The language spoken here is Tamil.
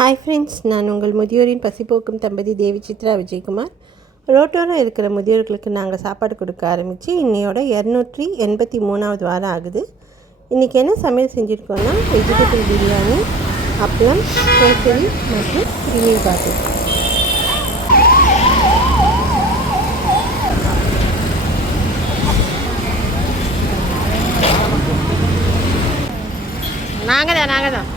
ஹாய் ஃப்ரெண்ட்ஸ், நான் உங்கள் முதியோரின் பசிப்போக்கும் தம்பதி தேவி சித்ரா விஜயகுமார். ரோட்டோரம் இருக்கிற முதியோர்களுக்கு நாங்கள் சாப்பாடு கொடுக்க ஆரம்பித்து இன்னையோட 283வது வாரம் ஆகுது. இன்றைக்கி என்ன சமையல் செஞ்சுருக்கோன்னா, வெஜிடபிள் பிரியாணி, அப்பளம், கேசரி மற்றும் கிரிமி பாட்டு. நாங்கள் தான்